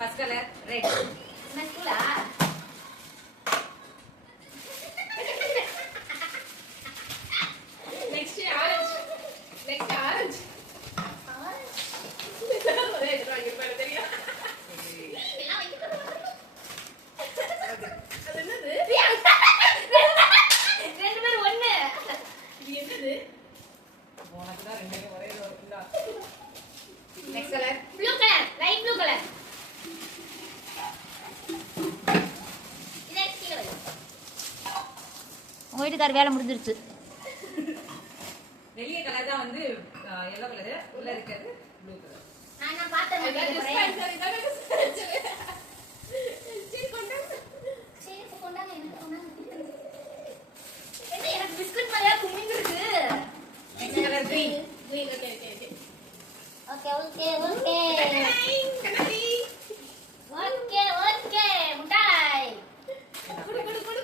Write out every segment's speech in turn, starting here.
First color red. Next color. Next orange. Next orange. Orange. Red வாங்கி பாரு தெரியா? எல்லாம் வைக்க போறோம். அது என்னது? ரெண்டு பேரும் ஒண்ணு. இது என்னது? உனக்கு தான் ரெண்டுமே ஒரே இருக்குடா. Next color Blue color, light blue color. Next color. உங்க வீட்டுக்கார வேலை முடிஞ்சிருச்சு. வெளிய கலர் தான் வந்து yellow கலர், உள்ள இருக்கிறது blue கலர். நான் பார்த்தேன் அதான் dispenser இதானே dispenser. சரி கொண்டாங்க. சரி கொண்டாங்க எனக்கு கொண்டாங்க. என்ன எனக்கு பிஸ்கட் மாதிரியா குமிஞ்சிருக்கு. Next color green. Green okay. Okay okay okay. கண்ணாடி. ஓகே ஓகே முட்டாய். குடு முட்டாய் குடு.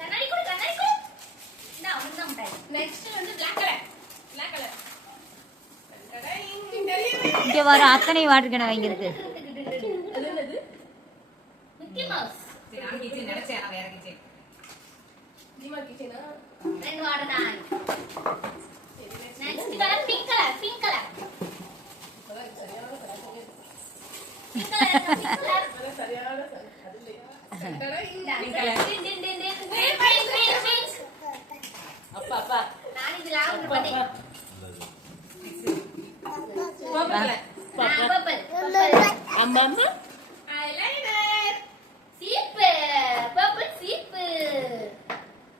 கண்ணாடி கொடு கண்ணாடி கொடு. இந்த அவன் தான் முட்டாய். Next வந்து black color. கண்ணாடி. தெரியவே. இங்க வர அத்தனை வாட்டர் கேன வாங்கியிருக்கு. அது என்னது? Mickey mouse. சரி நான் கிச்சன் நினைச்சேன் நான் வேற கிச்சன். தீமா கிச்சனா? ரெண்டு வாட்டர் தான். Next colour pink colour pink colour. இப்பதான் சரியான சரி. Pink colour. அது சரியான சரி. அது இல்லையா? கண்ணாடி. Pink color. டின் டின் டின் டின். பிங்க். அப்பா. நான் இது லாவண்டர் பண்ணேன். Purple color. பர்பிள். அம்மா. eyeliner. சீப்பு. பர்பிள் சீப்பு.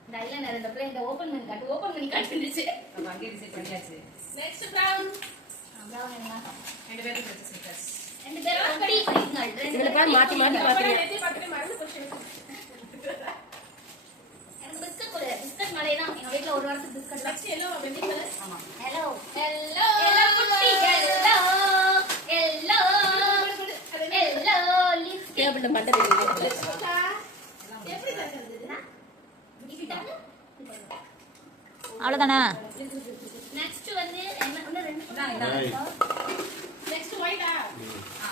இந்த ஐலைனர் இந்த பிளே இந்த ஓபன் பண்ணி காட்டுச்சு. அப்ப அங்கே டிசைட் பண்ணியாச்சு. Next brown. அப்புறம் என்ன? ரெண்டு பேரும் ட்ரெஸ் செட்டர்ஸ். ரெண்டு பேரும் அப்படி படிங்க. இதுல பாரு மாத்தி பாத்தீங்க. நேத்து பாத்துட்டு மறந்து போச்சு. எனக்கு பிஸ்கட் கொடு. பிஸ்கட் மலையே தான் எங்க வீட்ல ஒரு வாரத்துக்கு பிஸ்கட் தான். Next yellow வெள்ளி கலர். ஆமா. Hello Hello. ஹலோ குட்டி ஹலோ ஹலோ ஹலோ லிப்ஸ்டிக். டேபிள்ல மண்டை தெரியுது. எப்படி தரது? அவ்வளவுதானா? நெக்ஸ்ட் வந்து என்ன ஒண்ணு ரெண்டு இதான் Next white ah.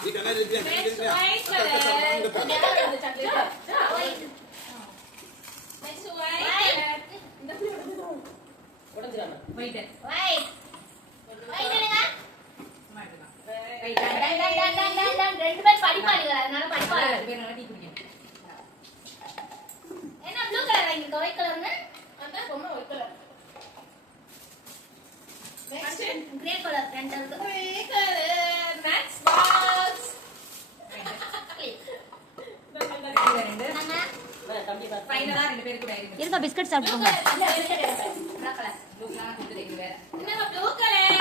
ये कलर दे दे Next white color. White Next white color. இந்த உடைஞ்சிராம. ஒயிட். ஒயிட் ஒயிட் என்னங்க சும்மா எடுக்கலாம். ரெண்டு பேர் படிப்பாளிகள் அதனால படிப்பாளிகள். ரெண்டு பேரும் நல்லா டீ குடிக்கணும். என்ன ப்ளூ கலர் வாங்கிருக்க ஒயிட் கலர்னு அந்த பொம்மை white color. Next grey colour ரெண்டு இருக்கு. gray color. Max box. ரெண்டு. நாங்க ஃபைனலா ரெண்டு பேருக்கு கூட இருக்கு. இருங்க பிஸ்கட் சாப்பிட்டுங்க. பிளாக் கலர் ப்ளூ கலர் கொடுத்துருக்கு வேற. என்னங்க blue color.